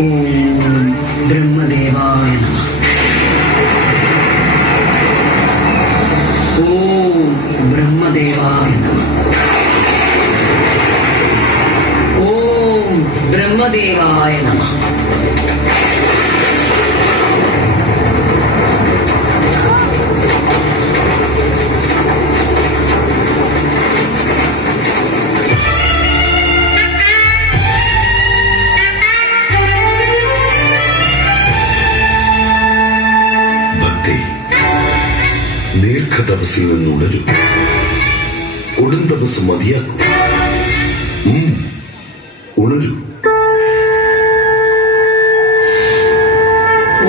ഓം ബ്രഹ്മദേവായ നമഃ. ഓം ബ്രഹ്മദേവായ നമഃ. ഓം ബ്രഹ്മദേവായ നമഃ. ദീർഘതപസ്സിൽ നിന്നുണരൂ. കൊടും തപസ് മതിയാക്കൂ. ഉണരൂ.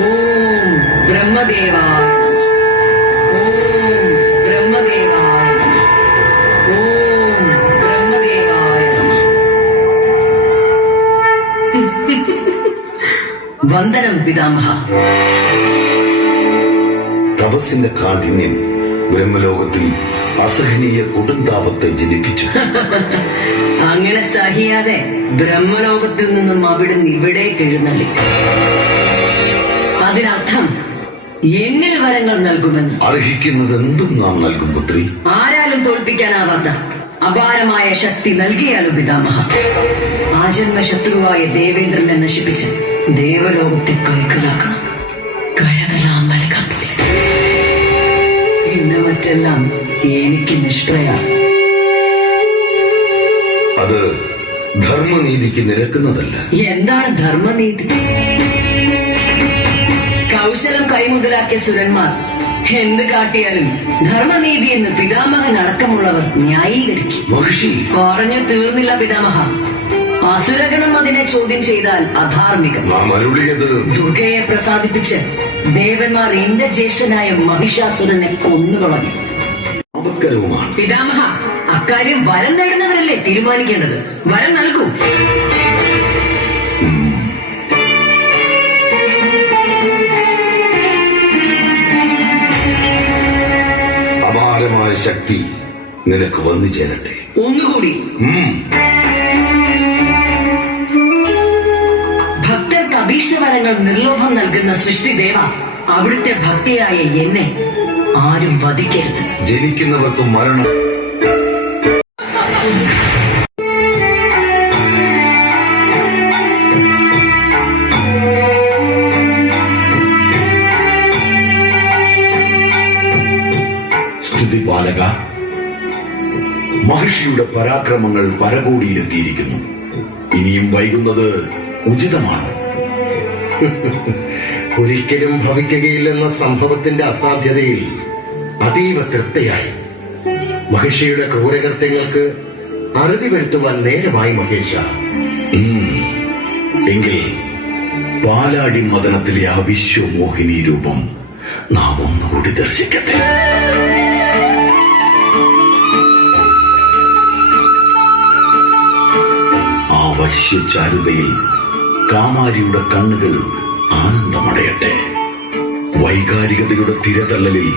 ഓം ബ്രഹ്മദേവായ നമഃ. ഓം ബ്രഹ്മദേവായ നമഃ. ഓം ബ്രഹ്മദേവായ നമഃ. വന്ദനം പിതാമഹ. തപസ്സിന്റെ കാഠിന്യം ബ്രഹ്മലോകത്തിൽ അസഹനീയ കൊടുംതാപത്തെ ജനിപ്പിച്ചു. അങ്ങനെ സഹിയാതെ ബ്രഹ്മലോകത്തിൽ നിന്നും അവിടുന്ന് ഇവിടേക്ക് എഴുന്നള്ളി. അതിനർത്ഥം എന്നിൽ വരങ്ങൾ നൽകുമെന്ന്. അർഹിക്കുന്നതെന്തും നാം നൽകും പുത്രി. ആരാലും തോൽപ്പിക്കാനാവാത്ത അപാരമായ ശക്തി നൽകിയാലും പിതാമഹ. ആജന്മ ശത്രുവായ ദേവേന്ദ്രനെ നശിപ്പിച്ച് ദേവലോകത്തെ കൈക്കലാക്കണം. കയതലാമലകം പോലെ എന്ന മറ്റെല്ലാം എനിക്ക് നിഷ്പ്രയാസം. അത് ധർമ്മനീതിക്ക് നിരക്കുന്നതല്ല. എന്താണ് ധർമ്മനീതി? കൗശലം കൈമുതലാക്കിയ സുരന്മാർ എന്ത് കാട്ടിയാലും ധർമ്മനീതി എന്ന് പിതാമഹൻ അടക്കമുള്ളവർ ന്യായീകരിക്കും. മഹർഷി പറഞ്ഞു തീർന്നില്ല പിതാമഹ. അസുരഗണം അതിനെ ചോദ്യം ചെയ്താൽ അധാർമികം. നാം അരുളിയത് ദുർഗയെ പ്രസാദിപ്പിച്ച് ദേവന്മാർ എന്റെ ജ്യേഷ്ഠനായ മഹിഷാസുരനെ കൊന്നുകളഞ്ഞു. അപകരവുമാണ് പിതാമഹ. അക്കാര്യം വരം നേടുന്നവരല്ലേ തീരുമാനിക്കേണ്ടത്. വരം നൽകൂ. അപാരമായ ശക്തി നിനക്ക് വന്നു ചേരട്ടെ. ഒന്നുകൂടി. ഭക്തർക്ക് അഭീഷ്ടവരങ്ങൾ നിർലോഭം നൽകുന്ന സൃഷ്ടിദേവ, അവിടുത്തെ ഭക്തിയായ എന്നെ ആരും വധിക്കരുത്. ജനിക്കുന്നവർക്ക് മരണം. സ്തുതിപാലക, മഹർഷിയുടെ പരാക്രമങ്ങൾ പരകോടിയിലെത്തിയിരിക്കുന്നു. ഇനിയും വൈകുന്നത് ഉചിതമാണ്. ഒരിക്കലും ഭവിക്കുകയില്ലെന്ന സംഭവത്തിന്റെ അസാധ്യതയിൽ അതീവ തൃപ്തയായി. മഹിഷിയുടെ ക്രൂരകൃത്യങ്ങൾക്ക് അറുതി വരുത്തുവാൻ നേരമായി മഹേശ. എങ്കിൽ പാലാടി മദനത്തിലെ ആ വിശ്വമോഹിനി രൂപം നാം ഒന്നുകൂടി ദർശിക്കട്ടെ. ആ വശ്യചാരുതയിൽ കാമാരിയുടെ കണ്ണുകൾ ആനന്ദമടയട്ടെ. വൈകാരികതയുടെ തിരതള്ളലിൽ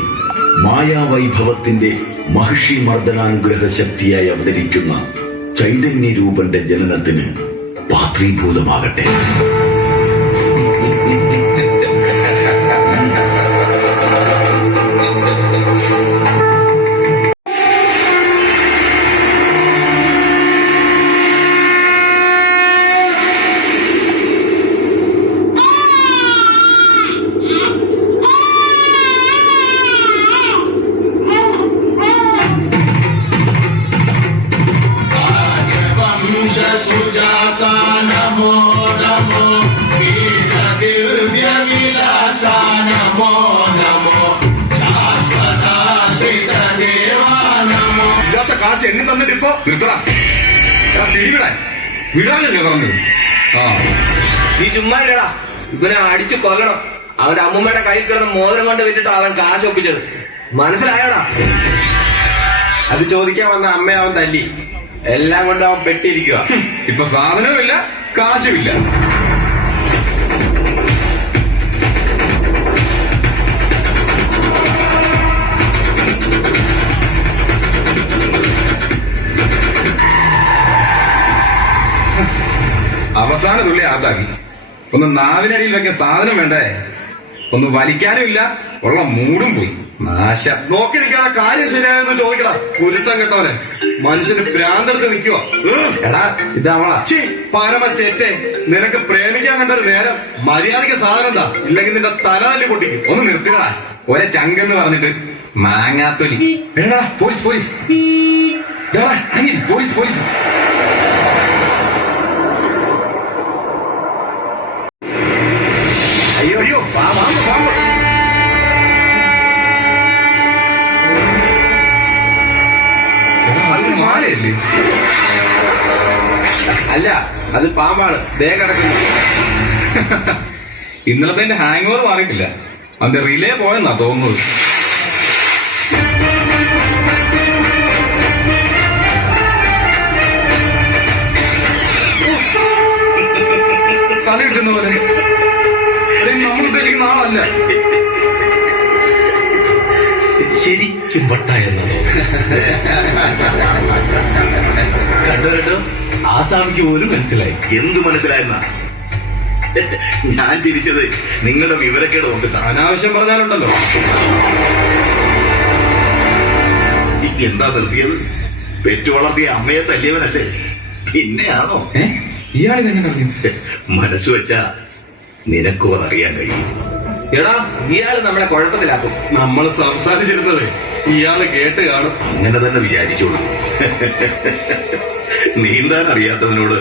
മായാവൈഭവത്തിന്റെ മഹർഷി മർദ്ദനാനുഗ്രഹ ശക്തിയായി അവതരിക്കുന്ന ചൈതന്യരൂപന്റെ ജനനത്തിന് പാത്രീഭൂതമാകട്ടെ. കാശ് എണ്ണി തന്നിട്ടിപ്പോ വിടാനല്ലേ പറഞ്ഞത്? നീ ചുമ്മാ ഇല്ലടാ, ഇവനെ അടിച്ചു കൊല്ലണം. അവന്റെ അമ്മൂമ്മയുടെ കയ്യിൽ കിടന്ന് മോതിരം കൊണ്ട് വിട്ടിട്ട് അവൻ കാശ് ഒപ്പിച്ചത്. മനസ്സിലായോടാ? അത് ചോദിക്കാൻ വന്ന അമ്മയെ അവൻ തല്ലി. എല്ലാം കൊണ്ട് അവൻ പെട്ടിരിക്കുക. ഇപ്പൊ സാധനവുമില്ല, കാശുമില്ല. അവസാന തുള്ളി ആതാക്കി. ഒന്ന് നാവിനടിയിൽ വെക്കാൻ സാധനം വേണ്ടേ? ഒന്ന് വലിക്കാനും ഇല്ല, ഉള്ള മൂടും പോയി. നാശം. നോക്കി നിൽക്കാതെ കാര്യം ശരിയായെന്ന് ചോദിക്കടാ. കുരുത്തം കെട്ടവനെ, മനുഷ്യന് ഭ്രാന്തെടുത്ത് നിൽക്കുക. എടാ ഇതാവളാ പരമച്ചേറ്റെ, നിനക്ക് പ്രേമിക്കാൻ കണ്ട ഒരു നേരം മര്യാദയ്ക്ക് സാധനം എന്താ, ഇല്ലെങ്കിൽ നിന്റെ തല തന്നെ പൊട്ടിക്കും. ഒന്ന് നിർത്തിടാ, ഒരേ ചങ്കെന്ന് പറഞ്ഞിട്ട് മാങ്ങാത്തൊലി. എടാ police police, Anil police police. അയ്യോ അയ്യോ, പാമ്പ്. അതിന് മാലയല്ലേ? അല്ല, അത് പാമ്പാണ്. ദേ കിടക്കുന്നു. ഇന്നലത്തെ എന്റെ ഹാങ് ഓവർ മാറിയിട്ടില്ല. അതിന്റെ റിലേ പോയെന്നാ തോന്നുന്നത്. തലയിട്ടുന്ന പോലെ. നമ്മൾ ഉദ്ദേശിക്കുന്ന ആളല്ല. ശരിക്കും വട്ട എന്നതോ? കണ്ടോ ആസാമിക്ക് പോലും മനസ്സിലായി. എന്തു മനസ്സിലായെന്ന? ഞാൻ ചിരിച്ചത് നിങ്ങളുടെ വിവരക്കേട് നോക്കിട്ട. അനാവശ്യം പറഞ്ഞാലുണ്ടല്ലോ. എന്താ നിർത്തിയത്? പെറ്റു വളർത്തിയ അമ്മയെ തല്ലിയവനല്ലേ? പിന്നെയാണോ? ഇയാളിതെങ്ങനെ അറിയും? മനസ്സ് വെച്ചാ നിനക്കും അതറിയാൻ കഴിയും. എടാ, ഇയാള് നമ്മളെ കുഴപ്പത്തിലാക്കും. നമ്മൾ സംസാരിച്ചിരുന്നത് ഇയാള് കേട്ട് കാണും. അങ്ങനെ തന്നെ വിചാരിച്ചോളൂ. നീന്താൻ അറിയാത്തവനോട്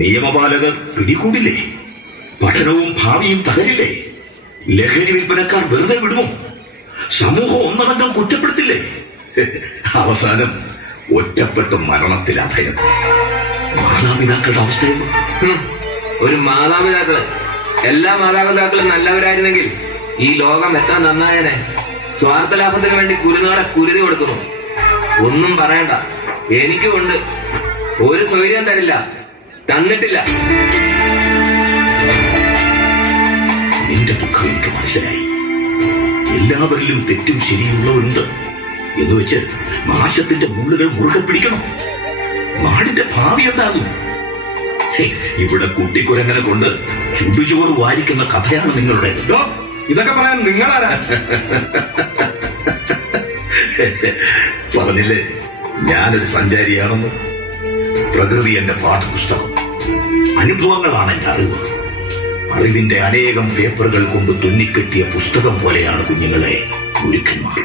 നിയമപാലകർ പിടികൂടില്ലേ? പഠനവും ഭാവിയും തകരില്ലേ? ലഹരി വിൽപ്പനക്കാർ വെറുതെ വിടുമോ? സമൂഹം ഒന്നടങ്കം കുറ്റപ്പെടുത്തില്ലേ? അവസാനം ഒറ്റപ്പെട്ട മരണത്തിൽ അഭയം. മാതാപിതാക്കളുടെ അവസ്ഥയും. ഒരു മാതാപിതാക്കള്, എല്ലാ മാതാപിതാക്കളും നല്ലവരായിരുന്നെങ്കിൽ ഈ ലോകം എത്താൻ നന്നായനെ. സ്വാർത്ഥ ലാഭത്തിന് വേണ്ടി കുരുനാടെ കുരുതി കൊടുക്കുന്നു. ഒന്നും പറയണ്ട, എനിക്കുമുണ്ട്. ഒരു സൗകര്യം തരില്ല, തന്നിട്ടില്ല. നിന്റെ ദുഃഖം എനിക്ക് മനസ്സിലായി. എല്ലാവരിലും തെറ്റും ശരിയുള്ളവരുണ്ട് എന്ന് വെച്ച് നാശത്തിന്റെ മുള്ളുകൾ മുറുകെ പിടിക്കണം. നാടിന്റെ ഭാവി എന്താകും? ഇവിടെ കുട്ടിക്കുരങ്ങനെ കൊണ്ട് ചുടുചോറ് വാരിക്കുന്ന കഥയാണ് നിങ്ങളുടെ. ഇതൊക്കെ പറയാൻ നിങ്ങളാരാ? പറഞ്ഞില്ലേ ഞാനൊരു സഞ്ചാരിയാണെന്ന്? പ്രകൃതി എന്റെ പാഠപുസ്തകം, അനുഭവങ്ങളാണ് എന്റെ അറിവ്. അറിവിന്റെ അനേകം പേപ്പറുകൾ കൊണ്ട് തുന്നിക്കെട്ടിയ പുസ്തകം പോലെയാണ് കുഞ്ഞുങ്ങളെ ഗുരുക്കന്മാർ.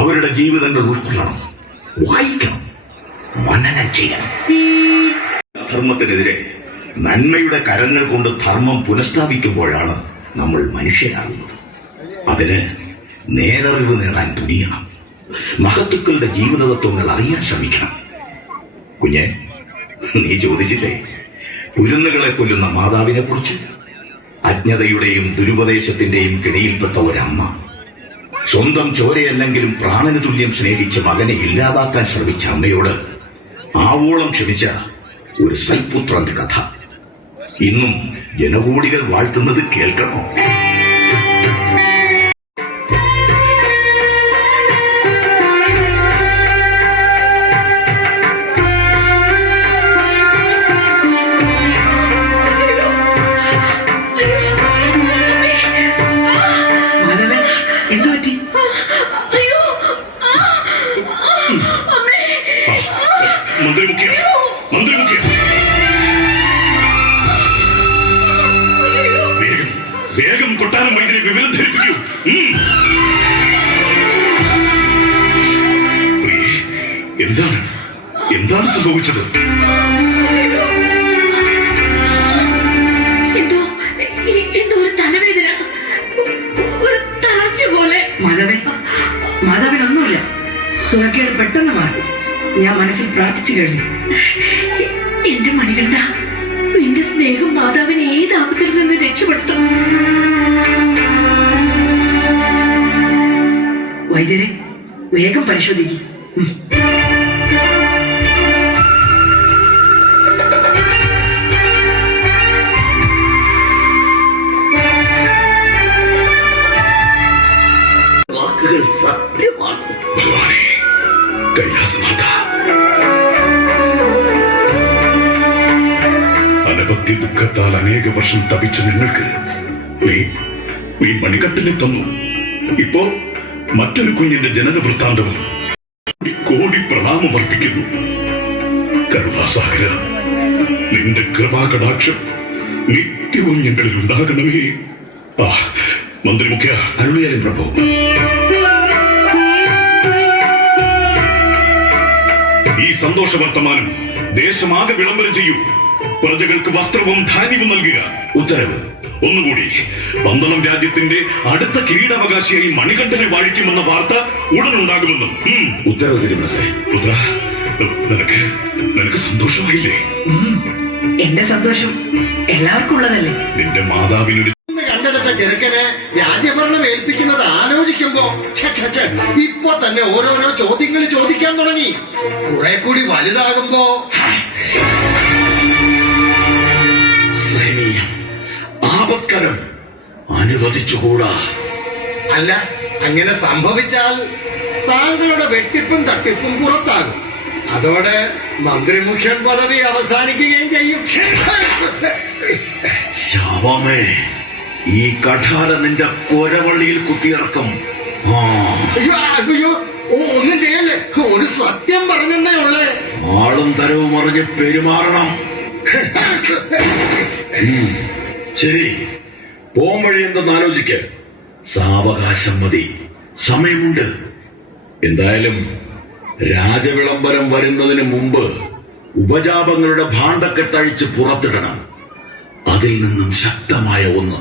അവരുടെ ജീവിതങ്ങൾ ഉൾക്കൊള്ളണം, വായിക്കണം, മനനം ചെയ്യണം. അധർമ്മത്തിനെതിരെ നന്മയുടെ കരങ്ങൾ കൊണ്ട് ധർമ്മം പുനഃസ്ഥാപിക്കുമ്പോഴാണ് നമ്മൾ മനുഷ്യരാകുന്നത്. അതിന് നേരറിവ് നേടാൻ തുനിയണം. മഹത്തുക്കളുടെ ജീവിതതത്വങ്ങൾ അറിയാൻ ശ്രമിക്കണം. കുഞ്ഞെ, നീ ചോദിച്ചില്ലേ കുരുന്നുകളെ കൊല്ലുന്ന മാതാവിനെ കുറിച്ച്? അജ്ഞതയുടെയും ദുരുപദേശത്തിന്റെയും കിണിയിൽപ്പെട്ട ഒരമ്മ സ്വന്തം ചോരയല്ലെങ്കിലും പ്രാണന് തുല്യം സ്നേഹിച്ച മകനെ ഇല്ലാതാക്കാൻ ശ്രമിച്ച അമ്മയോട് ആവോളം ക്ഷമിച്ച ഒരു സൽപുത്രന്റെ കഥ ഇന്നും ജനകോടികൾ വാഴ്ത്തുന്നത് കേൾക്കണോ? മാധവൻ, എന്തു പറ്റി? മന്ത്രിമുഖ്യ, വേഗം കൊട്ടാരം വൈദ്യരെ വിവരം ധരിപ്പിക്കൂ. എന്താണ് സംഭവിച്ചത്? എന്തോ ഒരു തലവേദന, ഒരു തളർച്ച പോലെ. മാധവനൊന്നുമില്ല, സുഖക്കേട് പെട്ടെന്ന് മാറി. ഞാൻ മനസ്സിൽ പ്രാർത്ഥിച്ചു കഴിഞ്ഞു. എന്റെ മണികണ്ഠ, നിന്റെ സ്നേഹം മാതാവിനെ ഏത് ആപത്തിൽ നിന്ന് രക്ഷപ്പെടുത്തും. വൈദ്യരെ, വേഗം പരിശോധിക്കും. വാക്കുകൾ സത്യമാണ്. ഭഗവാനെ, കൈലാസനാഥ, അനപത്യ ദുഃഖത്താൽ ദാഹത്താൽ അനേക വർഷം തപിച്ച നിങ്ങൾക്ക് നീ മണികണ്ഠനെ തന്നു. ഇപ്പോ മറ്റൊരു കുഞ്ഞിന്റെ ജനന വൃത്താന്തവും കോടി പ്രണാമമർപ്പിക്കുന്നു. കരുണാസാഗര, നിന്റെ കൃപാകടാക്ഷം നിത്യവും ഞങ്ങളിൽ ഉണ്ടാകണമേ. മന്ത്രിമുഖ്യ, അരുളിയാലും പ്രഭു. ഈ സന്തോഷ വർത്തമാനം ദേശമാകെ വിളംബരം ചെയ്യൂ. പ്രജകൾക്ക് വസ്ത്രവും ധാന്യവും നൽകുക. ഉത്തരവ്. ഒന്നുകൂടി, പന്തളം രാജ്യത്തിന്റെ അടുത്ത കിരീടാവകാശിയായി മണികണ്ഠനെ വാഴിക്കുമെന്ന വാർത്ത ഉടനുണ്ടാകുമെന്നും. ഉത്തരവ് തിരുമനസേ. രുദ്ര, നിനക്ക് സന്തോഷമായില്ലേ? എന്റെ സന്തോഷം എല്ലാവർക്കും ഉള്ളതല്ലേ? നിന്റെ മാതാവിനൊരു കണ്ടെടുത്ത ചെറുക്കന് രാജ്യഭരണം ഏൽപ്പിക്കുന്നത് ആലോചിക്കുമ്പോ ഇപ്പൊ തന്നെ ഓരോരോ ചോദ്യങ്ങൾ ചോദിക്കാൻ തുടങ്ങി. കുറെ കൂടി വലുതാകുമ്പോ അസഹനീയം, ആപത്കരം അനുവദിച്ചുകൂടാ. അല്ല, അങ്ങനെ സംഭവിച്ചാൽ താങ്കളുടെ വെട്ടിപ്പും തട്ടിപ്പും പുറത്താകും. അതോടെ മന്ത്രിമുഖ്യൻ പദവി അവസാനിക്കുകയും ചെയ്യും. ശാപമേ, ഈ കഠാര നിന്റെ കൊരവള്ളിയിൽ കുത്തിയിറക്കും. അയ്യോ, ഒന്നും ചെയ്യല്ലേ. ഒരു സത്യം പറഞ്ഞെന്നേ ഉള്ളേ. ആളും തരവും അറിഞ്ഞ് പെരുമാറണം. ശരി, പോംവഴി എന്തെന്ന് ആലോചിക്ക്. സാവകാശം മതി, സമയമുണ്ട്. എന്തായാലും രാജവിളംബരം വരുന്നതിന് മുമ്പ് ഉപജാപങ്ങളുടെ ഭാണ്ഡക്കെട്ടഴിച്ച് പുറത്തിടണം. അതിൽ നിന്നും ശക്തമായ ഒന്ന്,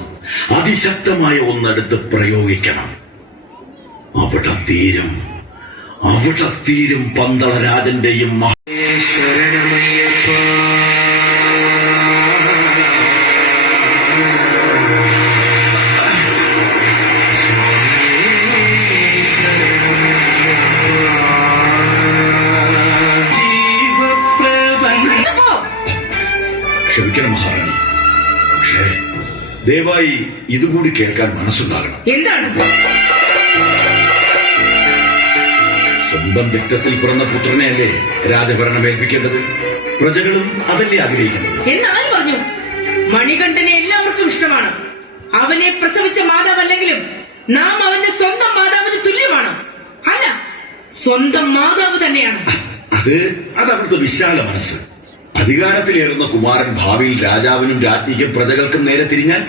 അതിശക്തമായ ഒന്നെടുത്ത് പ്രയോഗിക്കണം. അവിടെ തീരും പന്തളരാജന്റെയും ക്ഷമിക്കണം മഹാറാണി, പക്ഷേ ദയവായി ഇതുകൂടി കേൾക്കാൻ മനസ്സുണ്ടാകണം. എന്താണ്? സ്വന്തം രക്തത്തിൽ പിറന്ന പുത്രനെയല്ലേ രാജഭരണം ഏൽപ്പിക്കേണ്ടത്? പ്രജകളും അതല്ലേ ആഗ്രഹിക്കുന്നത്? എന്നാരും പറഞ്ഞു? മണികണ്ഠനെ എല്ലാവർക്കും ഇഷ്ടമാണ്. അവനെ പ്രസവിച്ച മാതാവല്ലെങ്കിലും നാം അവന്റെ സ്വന്തം മാതാവിന് തുല്യമാണ്. അല്ല, സ്വന്തം മാതാവ് തന്നെയാണ്. അത് അവിടുത്തെ വിശാല മനസ്സ്. അധികാരത്തിലേറുന്ന കുമാരൻ ഭാവിയിൽ രാജാവിനും രാജ്ഞിക്കും പ്രജകൾക്കും നേരെ തിരിഞ്ഞാൽ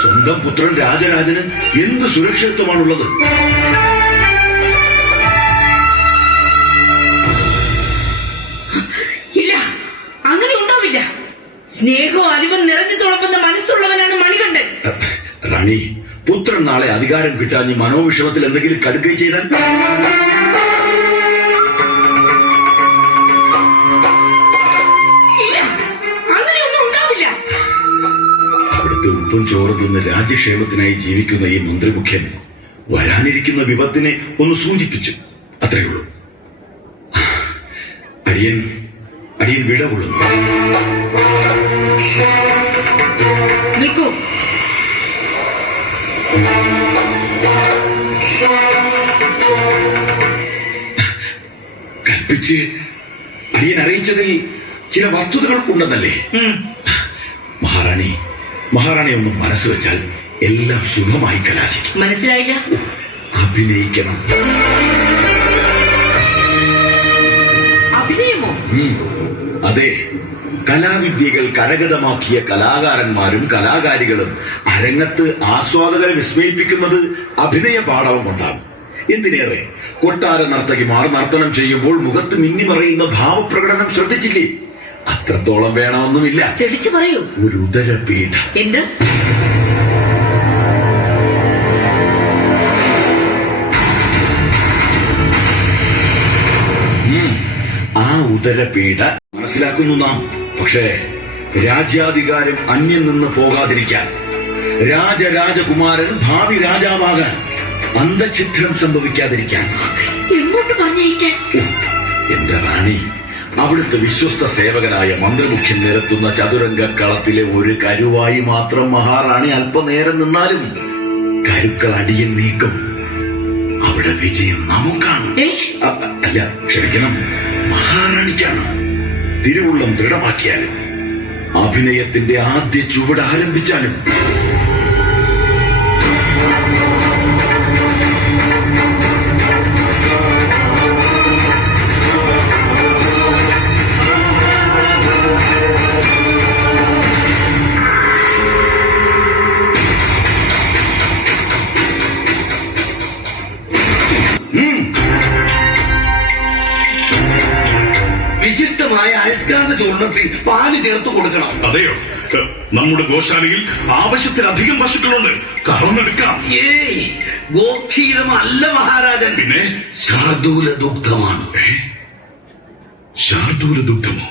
സ്വന്തം പുത്രൻ രാജരാജന് എന്ത് സുരക്ഷിതത്വമാണുള്ളത്? ഇല്ല, അങ്ങനെ ഉണ്ടാവില്ല. സ്നേഹവും അലിവും നിറഞ്ഞു തുളമ്പുന്ന മനസ്സുള്ളവനാണ് മണികണ്ഠൻ. റാണി, പുത്രൻ നാളെ അധികാരം കിട്ടാൻ ഈ മനോവിഷമത്തിൽ എന്തെങ്കിലും കടുക്കുകയും ചെയ്താൽ? ഇല്ല, അങ്ങനെയൊന്നും ഉണ്ടാവില്ല. അവിടുത്തെ ഉപ്പും ചോറും തിന്ന് രാജ്യക്ഷേമത്തിനായി ജീവിക്കുന്ന ഈ മന്ത്രിമുഖ്യൻ വരാനിരിക്കുന്ന വിപത്തിനെ ഒന്ന് സൂചിപ്പിച്ചു, അത്രയുള്ളൂ. അടിയൻ വിട കൊള്ളുന്നു. നിൽക്കൂ. കൽപ്പിച്ച് അടിയൻ അറിയിച്ചതിൽ ചില വസ്തുതകൾ ഉണ്ടെന്നല്ലേ? മഹാറാണി ഒന്നും മനസ്സ് വെച്ചാൽ എല്ലാം ശുഭമായി കലാശിക്കും. മനസ്സിലായില്ല? അഭിനയിക്കണം. അഭിനയമോ? അതെ, കലാവിദ്യകൾ കരഗതമാക്കിയ കലാകാരന്മാരും കലാകാരികളും അരങ്ങത്ത് ആസ്വാദകരെ വിസ്മയിപ്പിക്കുന്നത് അഭിനയ പാഠവം കൊണ്ടാണ്. എന്തിനേറെ, കൊട്ടാര നർത്തകിമാർ നർത്തനം ചെയ്യുമ്പോൾ മുഖത്ത് മിന്നിമറയുന്ന ഭാവപ്രകടനം ശ്രദ്ധിച്ചില്ലേ? അത്രത്തോളം വേണമെന്നുമില്ല. തെളിച്ചു പറയൂ. ഒരു ഉദരപീഠ. എന്ത്? ആ ഉദരപീഠ മനസ്സിലാക്കുന്നു നാം. പക്ഷേ രാജ്യാധികാരം അന്യം നിന്ന് പോകാതിരിക്കാൻ, രാജകുമാരൻ ഭാവി രാജാവാകാൻ അന്തഛിദ്രം സംഭവിക്കാതിരിക്കാൻ. എങ്ങോട്ട് പറഞ്ഞയക്കാൻ? എന്റെ റാണി, അവിടുത്തെ വിശ്വസ്ത സേവകനായ മന്ത്രിമുഖ്യൻ നിരത്തുന്ന ചതുരംഗ കളത്തിലെ ഒരു കരുവായി മാത്രം മഹാറാണി അല്പനേരം നിന്നാലും കരുക്കൾ അടിയൻ നീക്കും. അവിടെ വിജയം നമുക്കാണ്. അല്ല, ക്ഷമിക്കണം, മഹാറാണിക്കാണ്. തിരുവുള്ളം ദൃഢമാക്കിയാലും അഭിനയത്തിന്റെ ആദ്യ ചുവട് ആരംഭിച്ചാലും വിശിഷ്ടമായ അയസ്കാന്ത ചൂർണത്തിൽ പാല് ചേർത്ത് കൊടുക്കണം. അതെയോ? നമ്മുടെ ഗോശാലയിൽ ആവശ്യത്തിലധികം പശുക്കളുണ്ട്, കറന്നെടുക്കാം. ഏയ്, ഗോക്ഷീരമല്ല മഹാരാജൻ, പിന്നെ ശാർദൂല ദുഗ്ധമാണ്. ശാർദൂല ദുഗ്ധമോ?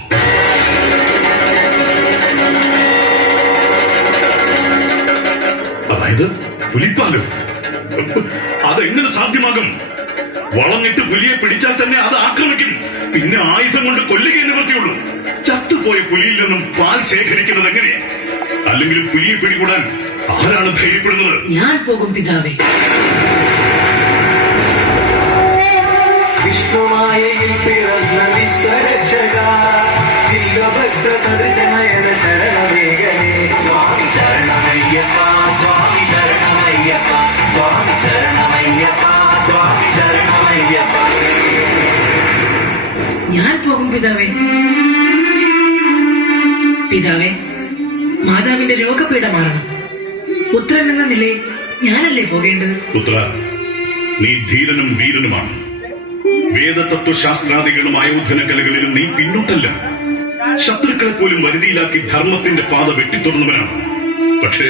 അതായത് പുലിപ്പാലോ? അതെങ്ങനെ സാധ്യമാകും? വളഞ്ഞിട്ട് പുലിയെ പിടിച്ചാൽ തന്നെ അത് ആക്രമിക്കും, പിന്നെ ആയുധം കൊണ്ട് കൊല്ലുകയെ നിവൃത്തിയുള്ളൂ. ചത്തുപോയ പുലിയിൽ നിന്നും പാൽ ശേഖരിക്കുന്നത് എങ്ങനെയാ? അല്ലെങ്കിൽ പുലിയെ പിടികൂടാൻ ആരാണ് ധൈര്യപ്പെടുന്നത്? ഞാൻ പോകും പിതാവേ. വിഷ്ണുമായയിൽ പിറന്ന വിശ്വരക്ഷക, ദിഗഭദ്ര സദൃശനയന ശരണമേഖലേ. സ്വാമി ശരണമയ്യപ്പ, സ്വാമി ശരണമയ്യപ്പ, സ്വാമി ശരണമയ്യപ്പ, സ്വാമി ശരണമയ്യപ്പ. ഞാൻ പോകും പിതാവേ. പിതാവേ, മാതാവിന്റെ രോഗപീഠ മാറണം. പുത്രൻ എന്ന നിലയിൽ ഞാനല്ലേ പോകേണ്ടത്? പുത്ര, നീ ധീരനും വീരനുമാണ്. വേദതത്വശാസ്ത്രാദികളും ആയോധന കലകളിലും നീ പിന്നോട്ടല്ല. ശത്രുക്കളെ പോലും വരുതിയിലാക്കി ധർമ്മത്തിന്റെ പാത വെട്ടിത്തുറന്നവനാണ്. പക്ഷേ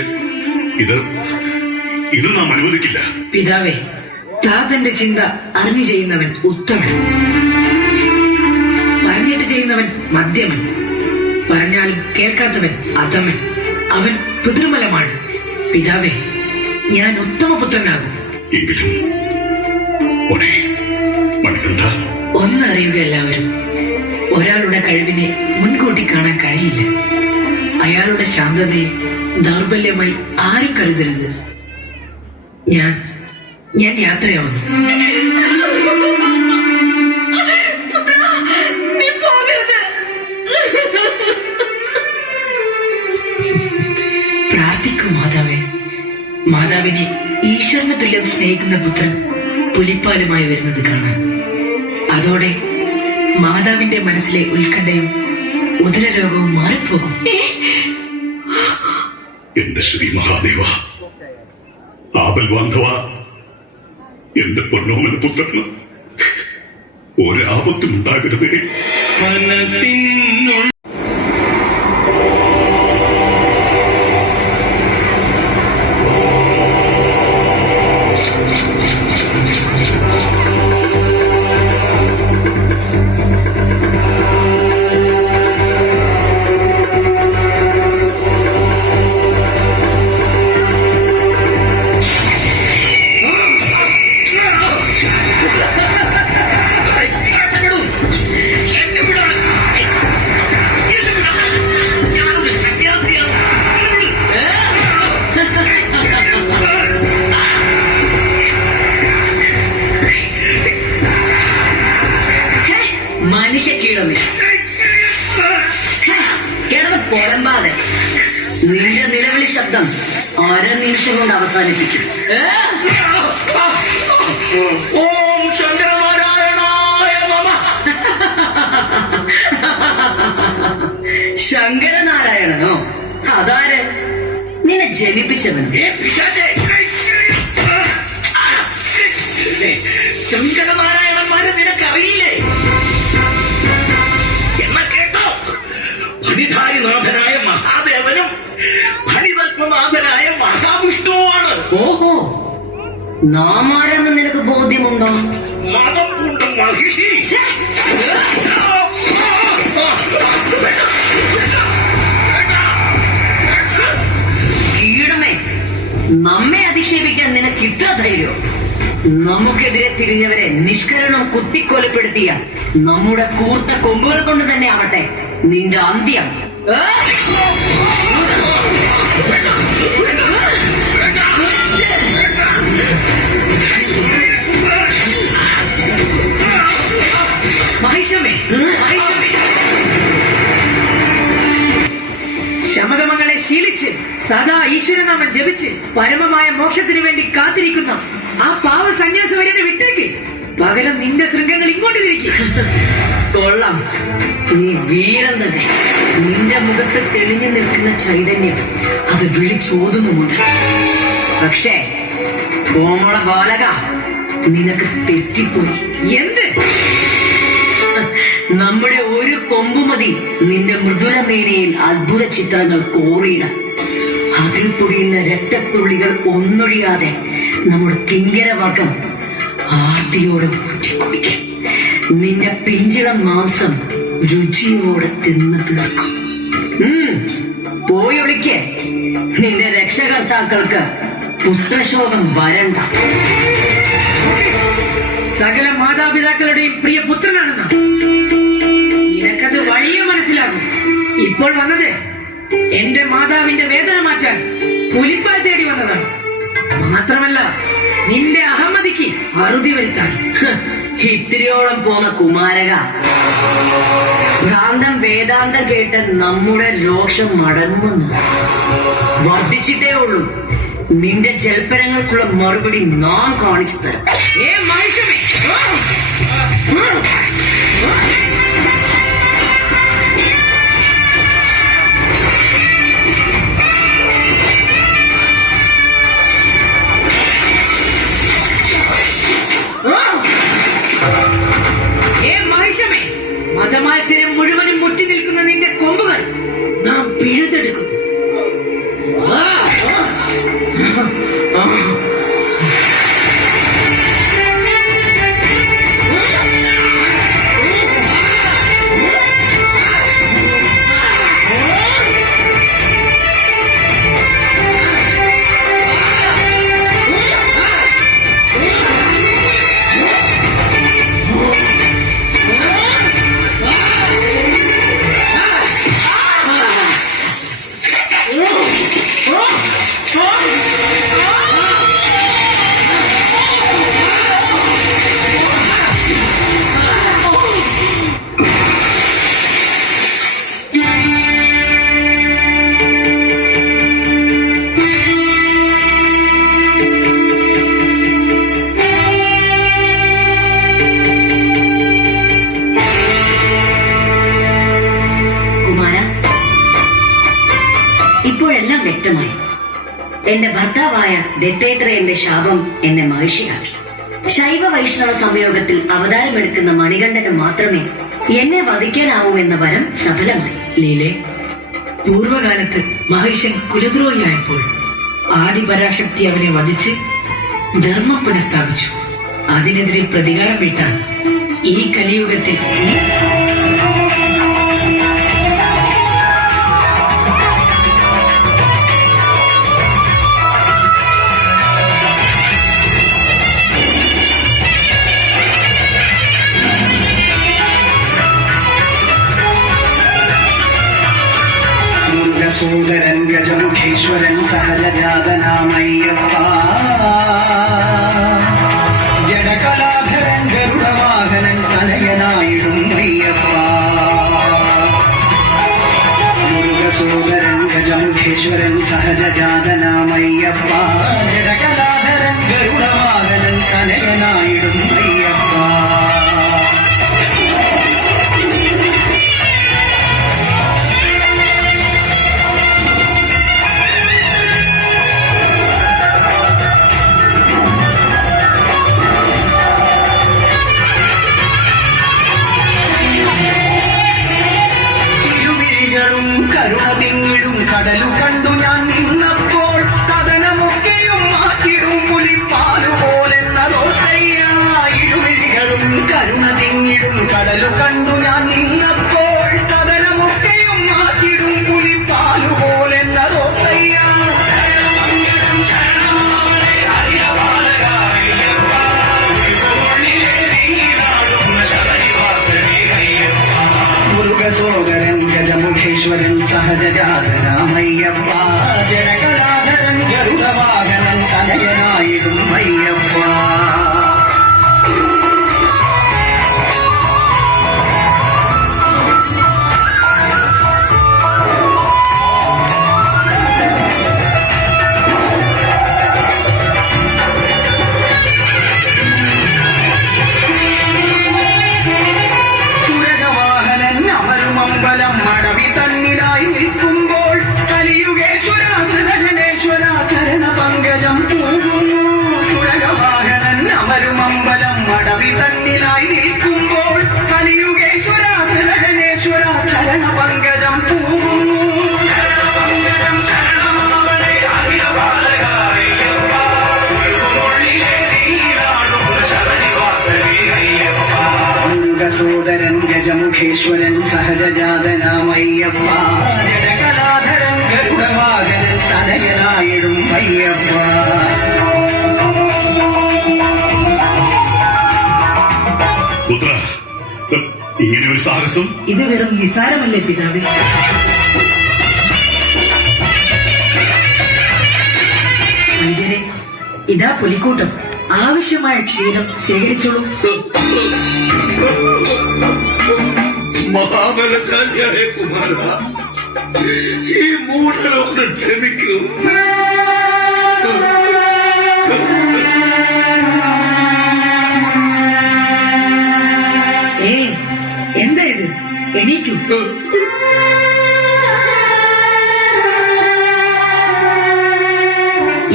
ഇത് നാം അനുവദിക്കില്ല. പിതാവേ, താതന്റെ ചിന്ത അറിഞ്ഞു ചെയ്യുന്നവൻ ഉത്തമൻ, പറഞ്ഞിട്ട് ചെയ്യുന്നവൻ മധ്യമൻ, പറഞ്ഞാലും കേൾക്കാത്തവൻ അധമൻ. അവൻ പിതൃമലമാണ്. പിതാവേ, ഞാൻ ഉത്തമപുത്രനാകും. എങ്കിലും മണികണ്ഠ, ഒന്നറിയുക എല്ലാവരും, ഒരാളുടെ കഴിവിനെ മുൻകൂട്ടി കാണാൻ കഴിയില്ല. അയാളുടെ ശാന്തതയെ ദൗർബല്യമായി ആരും കരുതരുത്. ഞാൻ യാത്രയാവുന്നു. നീ പോകരുത്. പ്രാർത്ഥിക്കൂ മാതാവേ. മാതാവിനെ ഈശ്വരന് തുല്യം സ്നേഹിക്കുന്ന പുത്രൻ പുലിപ്പാലുമായി വരുന്നത് കാണാം. അതോടെ മാതാവിന്റെ മനസ്സിലെ ഉത്കണ്ഠയും ഉദരരോഗവും മാറിപ്പോകും. എന്റെ ശ്രീ മഹാദേവ, ആപൽ ബാന്ധവ, എന്റെ പൊന്നോമന പുത്രന് ഒരാപത്തും ഉണ്ടാകരുതേ. മനസ്സിനുള്ളിൽ മനുഷ്യ കീഴമേ, കിടന്ന് പുറമ്പാതെ നിന്റെ നിലവിളി ശബ്ദം അരനിമിഷം കൊണ്ട് അവസാനിപ്പിക്കും. ഓം ശങ്കരനാരായണായ നമഃ. ശങ്കരനാരായണനോ? അതാര്? നിന്നെ ജനിപ്പിച്ചവൻ. ശങ്കരനാരായണന്മാരെ നിനക്കറിയില്ലേ? എന്നാ കേട്ടോ, ഫണിധാരിനാഥനായ മഹാദേവനും ഫണിപത്മനാഥനായ മഹാവിഷ്ണുവുമാണ്. ഓഹോ, നാം ആരെന്ന് നിനക്ക് ബോധ്യമുണ്ടോ? മതം പൂണ്ട മഹിഷി. കീഴമേ, നമ്മെ അധിക്ഷേപിക്കാൻ നിനക്ക് ഇത്ര ധൈര്യം? നമുക്കെതിരെ തിരിഞ്ഞവരെ നിഷ്കരണം കുത്തിക്കൊലപ്പെടുത്തിയ നമ്മുടെ കൂർത്ത കൊമ്പുകൾ കൊണ്ട് തന്നെ ആവട്ടെ നിന്റെ അന്ത്യം. മഹിഷമേ, മഹിഷമേ, ശമതമങ്ങളെ ശീലിച്ച് സദാ ഈശ്വരനാമം ജപിച്ച് പരമമായ മോക്ഷത്തിനു വേണ്ടി കാത്തിരിക്കുന്ന ആ പാവ സന്യാസവര്യനെ വിട്ടേക്ക്. പകരം നിന്റെ ശൃംഗങ്ങൾ ഇങ്ങോട്ട് തിരിക്കും. കൊള്ളാം, നീ വീരൻ തന്നെ. നിന്റെ മുഖത്ത് തെളിഞ്ഞു നിൽക്കുന്ന ചൈതന്യം അത് വിളിച്ചോതുന്നുമുണ്ട്. പക്ഷേ കോമള ബാലക, നിനക്ക് തെറ്റിപ്പോയി. എന്ത്? നമ്മുടെ ഒരു കൊമ്പുമതി നിന്റെ മൃദുലമേനയിൽ അത്ഭുത ചിത്രങ്ങൾ കോറിയിടാൻ. അതിൽ പൊടിയുന്ന രക്തത്തുള്ളികൾ ഒന്നൊഴിയാതെ നമ്മുടെ കിങ്കരവർഗം ആർത്തിയോടെ ഊറ്റിക്കുടിക്കും. നിന്റെ പിഞ്ചിളം മാംസം രുചിയോടെ തിന്നു തീർക്കും. പോയി ഒളിക്ക്. നിന്റെ രക്ഷകർത്താക്കൾക്ക് പുത്രശോകം വരണ്ട. സകല മാതാപിതാക്കളുടെയും പ്രിയ പുത്രനാണെന്ന് നിനക്കത് വഴിയെ മനസ്സിലാകും. ഇപ്പോൾ വന്നത് എന്റെ മാതാവിന്റെ വേദന മാറ്റാൻ പുലിപ്പാൽ തേടി വന്നതാണ്. മാത്രമല്ല നിന്റെ അഹമ്മതിക്ക് അറുതി വരുത്താൻ. ഇത്തിരിയോളം പോന്ന കുമാരക, ഭ്രാന്തം വേദാന്തം കേട്ട് നമ്മുടെ രോഷം മടങ്ങുമെന്നു വർദ്ധിച്ചിട്ടേ ഉള്ളൂ. നിന്റെ ജൽപ്പനങ്ങൾക്കുള്ള മറുപടി നാം കാണിച്ചു തരാം. മനുഷ്യമേ, മഹിഷമേ, മതമാത്സര്യം മുഴുവനും മുറ്റി നിൽക്കുന്ന നിന്റെ കൊമ്പുകൾ നാം പിഴുതെടുക്കും. ഇപ്പോഴെല്ലാം വ്യക്തമായി. എന്റെ ഭർത്താവായ ദത്തേത്രേയന്റെ ശാപം എന്നെ മഹിഷിയാക്കി. ശൈവ വൈഷ്ണവ സംയോഗത്തിൽ അവതാരമെടുക്കുന്ന മണികണ്ഠന് മാത്രമേ എന്നെ വധിക്കാനാവൂ എന്ന വരം സഫലമായി. ലീലെ, പൂർവകാലത്ത് മഹിഷൻ കുലദ്രോഹിയായപ്പോൾ ആദിപരാശക്തി അവനെ വധിച്ച് ധർമ്മം പുനഃസ്ഥാപിച്ചു. അതിനെതിരെ പ്രതികാരം വീട്ടാൻ ഈ കലിയുഗത്തിൽ സോദരൻ ഗജമുഖേശ്വരൻ സഹജജാതനാമയ്യപ്പ, ജഡകലാധരൻ ഗരുഡവാഹനൻ തനയനായിടും അയ്യപ്പ. മുരുകസോദരൻ ഗജമുഖേശ്വരൻ സഹജജാതനാമയ്യപ്പ, ജഡകലാധരൻ ഗരുഡവാഹനൻ തനയനായിടും അയ്യപ്പ. കരുണതിങ്ങിടും കടലു കണ്ടു ഞാൻ നിന്നപ്പോൾ കഥനമൊക്കെയും മാറ്റിടും പുലിപ്പാലുപോലെന്നതോർത്തയ്യ. ഇരുമിഴികളും കരുണതിങ്ങിടും കടലു കണ്ടു ഞാൻ നിന്നപ്പോൾ കഥനമൊക്കെയും മാറ്റിടും പുലിപ്പാലുപോലെന്നതോർത്തയ്യ. മുരുകസോദരൻ ഗജമുഖേശ്വരൻ സഹജജാതനാമയ്യപ്പ, ജഡകലാധരൻ ഗരുഡവാഹനൻ തനയനായിടും അയ്യപ്പ. നിൽക്കുമ്പോൾ കലിയുഗേശ്വര സൃജനേശ്വര ചരണ പങ്കജം പൂകുന്നു ചുഴകവാഹനൻ അമരുമമ്പലം മടവി തന്നിലായി നിൽക്കുമ്പോൾ കലിയുഗേശ്വര സൃജനേശ്വര ചരണ പങ്കജം പൂകുന്നു ചരണപങ്കജം ശരണമാവണേ അഖിലപാലകായ്യപ്പ ഉൾമുള്ളിലെ നീരാടും ശബരിവാസനേ അയ്യപ്പ സോദരൻ ഗജമുഖേശ്വരൻ സഹജജാതനാമയ്യപ്പ ജടകലാധരൻ ഗരുഡവാഹനൻ തനയനായിടും അയ്യപ്പ പുത്ര, ഇങ്ങനെ ഒരു സാഹസം ഇത് വെറും നിസാരമല്ലേ പിതാവേ? വൈദ്യരെ, ഇതാ പുലിക്കൂട്ടം. ആവശ്യമായ ക്ഷീരം ശേഖരിച്ചോളൂ. മഹാബലശാലിയായ കുമാര, ഈ മൂഢനോട് ക്ഷമിക്കൂ. എന്താ ഇത്? എണീക്കൂ.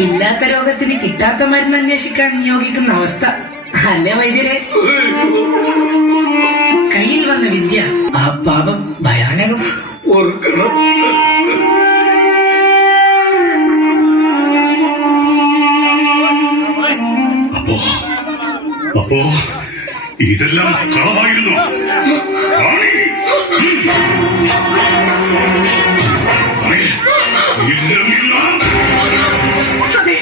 ഇല്ലാത്ത രോഗത്തിന് കിട്ടാത്ത മരുന്ന് അന്വേഷിക്കാൻ നിയോഗിക്കുന്ന അവസ്ഥ അല്ലേ വൈദ്യരെ? കയ്യിൽ വന്ന വിദ്യ ആ പാപം ഭയാനകം. ഓർക്കണം, അപ്പോ ഇതെല്ലാം കളവായിരുന്നു. അതെ,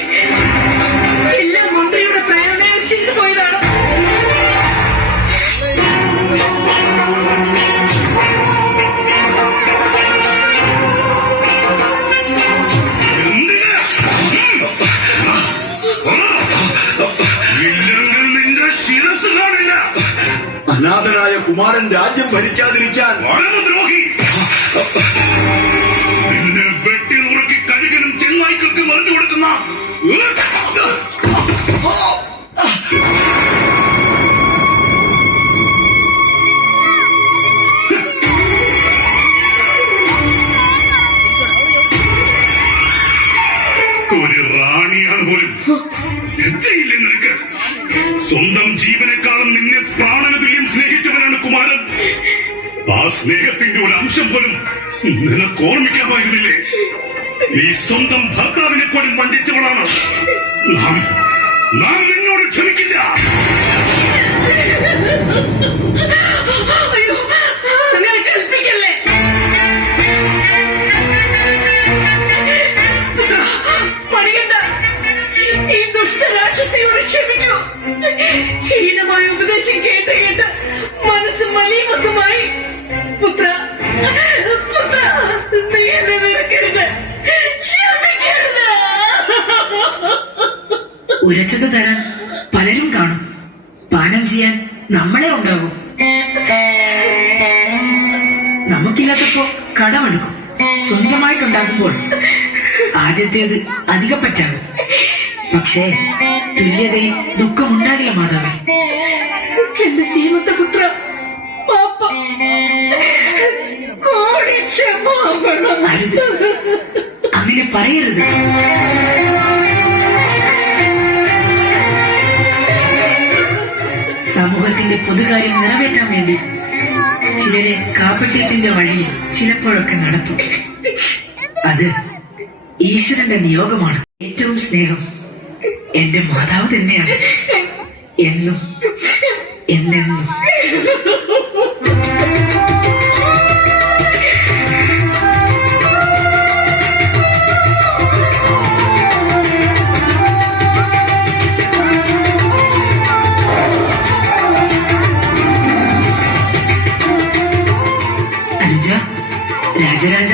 എല്ലാം മന്ത്രിയുടെ പ്രേരണയാൽ ചെയ്തു പോയതാണ്. നിന്റെ ശിരസ് കാണില്ല. അനാഥനായ കുമാരൻ രാജ്യം ഭരിക്കാതിരിക്കാൻ ദ്രോഹി, നിന്നെ വെട്ടി നുറുക്കി കഴുകനും ചെന്നായ്ക്കൾക്ക് മറിഞ്ഞു കൊടുക്കുന്ന ഒരു റാണിയാണ് പോലും. ലജ്ജയില്ലേ നിനക്ക്? സ്വന്തം ജീവനേക്കാളും നിന്നെ പ്രാണന തുല്യം സ്നേഹിച്ചവനാണ് കുമാരൻ. ആ സ്നേഹത്തിന്റെ ഒരു അംശം പോലും നിനക്ക് ഓർമ്മിക്കാമായിരുന്നില്ലേ? ഈ സ്വന്തം ഭർത്താവിനെ പോലും വഞ്ചിച്ചവളാണ്. നാം നിന്നോട് ക്ഷമിക്കില്ല. അയ്യോ, അങ്ങനെ കൽപ്പിക്കല്ലേ. പുത്ര, മണികണ്ഠ, ഈ ദുഷ്ടരാക്ഷസിയോട് ക്ഷമിക്കൂ. ഹീനമായ ഉപദേശം കേട്ട് കേട്ട് മനസ്സ് മലീമസമായി. പുത്ര, പുത്ര, നീ എന്നെ വെറുക്കരുത്, ക്ഷമിക്കരുത്. ഉരച്ചത് തരാൻ പലരും കാണും, പാനം ചെയ്യാൻ നമ്മളെ ഉണ്ടാകും. നമുക്കില്ലാത്തപ്പോ കടമെടുക്കും. സ്വന്തമായിട്ടുണ്ടാകുമ്പോൾ ആദ്യത്തേത് അധികപ്പറ്റാകും. പക്ഷേ തുല്യതയിൽ ദുഃഖമുണ്ടാകില്ല മാതാവേ. എന്റെ സീമത്തെ പുത്ര, പാപ്പ, കോടി ക്ഷമാപണം. അരുത്, അങ്ങനെ പറയരുത്. സമൂഹത്തിന്റെ പൊതുകാര്യം നിറവേറ്റാൻ വേണ്ടി ചിലരെ കാപ്പട്യത്തിന്റെ വഴിയിൽ ചിലപ്പോഴൊക്കെ നടത്തും. അത് ഈശ്വരന്റെ നിയോഗമാണ്. ഏറ്റവും സ്നേഹം എന്റെ മാതാവ് തന്നെയാണ്, എന്നും എന്നെന്നും. അനുജ, രാജരാജ,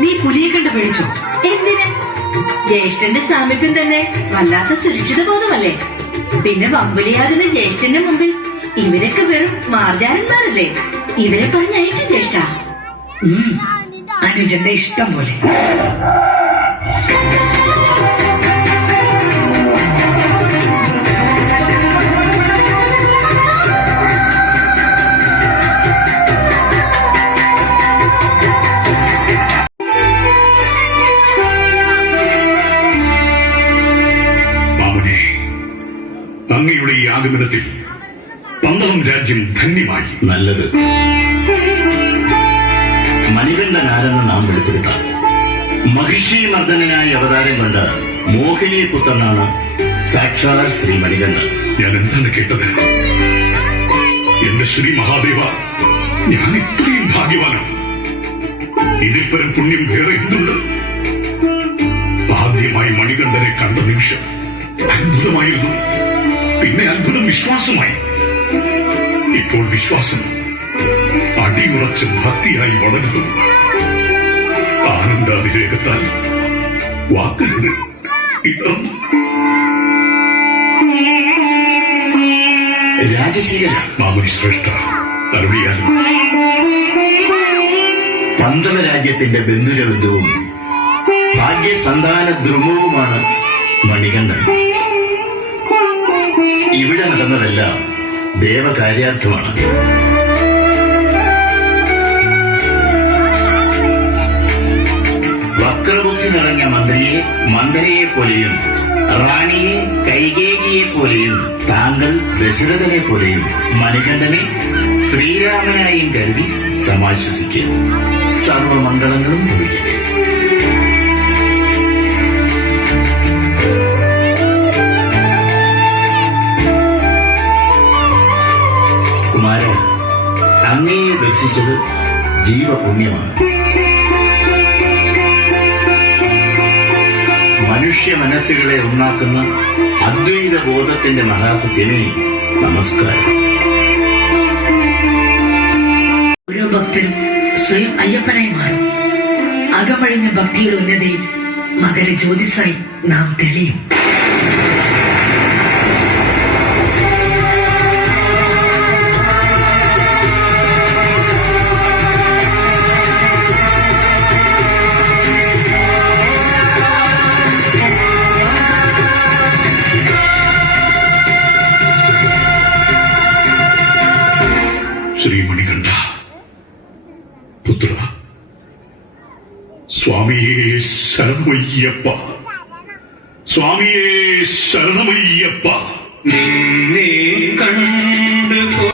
നീ പുലിയെ കണ്ട് പേടിച്ചോ? എന്തിന്? ജ്യേഷ്ഠന്റെ സാമീപ്യം തന്നെ വല്ലാത്ത സുരക്ഷിത ബോധമല്ലേ? പിന്നെ വമ്പുലിയാകുന്ന ജ്യേഷ്ഠന്റെ മുമ്പിൽ ഇവരൊക്കെ വെറും മാർജാരന്മാരല്ലേ? ഇവരെ പറഞ്ഞയക്കും ജ്യേഷ്ഠ. അനുജന്റെ ഇഷ്ടം പോലെ. ആഗമനത്തിൽ പന്തളം രാജ്യം ധന്യമായി. നല്ലത്. മണികണ്ഠൻ ആരെന്ന് നാം വെളിപ്പെടുത്താം. മഹിഷി മർദ്ദനായ അവതാരം കൊണ്ട മോഹിനി പുത്രനാണ് സാക്ഷാൽ ശ്രീ മണികണ്ഠൻ. ഞാൻ എന്താണ് കേട്ടത്? എന്റെ ശ്രീ മഹാദേവ, ഞാൻ ഇത്രയും ഭാഗ്യവാനാണ്. ഇതിൽ പരം പുണ്യം വേറെ എന്തുണ്ട്? ആദ്യമായി മണികണ്ഠനെ കണ്ട നിമിഷം അത്ഭുതമായിരുന്നു. പിന്നെ അത്ഭുതം വിശ്വാസമായി. ഇപ്പോൾ വിശ്വാസം അടിയുറച്ച ഭക്തിയായി വളരുന്നു. ആനന്ദാതിരേകത്താൽ വാക്കുകൾ ഇടർന്നു. രാജശേഖര, മാമുനി ശ്രേഷ്ഠ, അരുളിയാലും പന്തള രാജ്യത്തിന്റെ ബന്ധുരബന്ധുവും ഭാഗ്യസന്താന ദ്രുമവുമാണ് മണികണ്ഠൻ. ഇവിടെ നടന്നതെല്ലാം ദേവകാര്യാർത്ഥമാണ്. വക്രബുദ്ധി നിറഞ്ഞ മന്ത്രിയെ മന്ദരയെ പോലെയും റാണിയെ കൈകേകിയെ പോലെയും താങ്കൾ ദശരഥനെ പോലെയും മണികണ്ഠനെ ശ്രീരാമനായും കരുതി സമാശ്വസിക്കുക. സർവമംഗളങ്ങളും ഭവിക്കട്ടെ. കുമാര, അങ്ങയെ ദർശിച്ചത് ജീവപുണ്യമാണ്. മനുഷ്യ മനസ്സുകളെ ഒന്നാക്കുന്ന അദ്വൈത ബോധത്തിന്റെ മഹാസത്യമേ, നമസ്കാരം. ഓരോ ഭക്തനും സ്വയം അയ്യപ്പനായി മാറും. അകമഴിഞ്ഞ ഭക്തിയുടെ ഉന്നതയിൽ മകര ജ്യോതിസായി നാം തെളിയും. ശ്രീമണികണ്ഠ പുത്ര, സ്വാമിയേ ശരണമയ്യപ്പ, സ്വാമിയേ ശരണമയ്യപ്പ. നിന്നെ കണ്ടു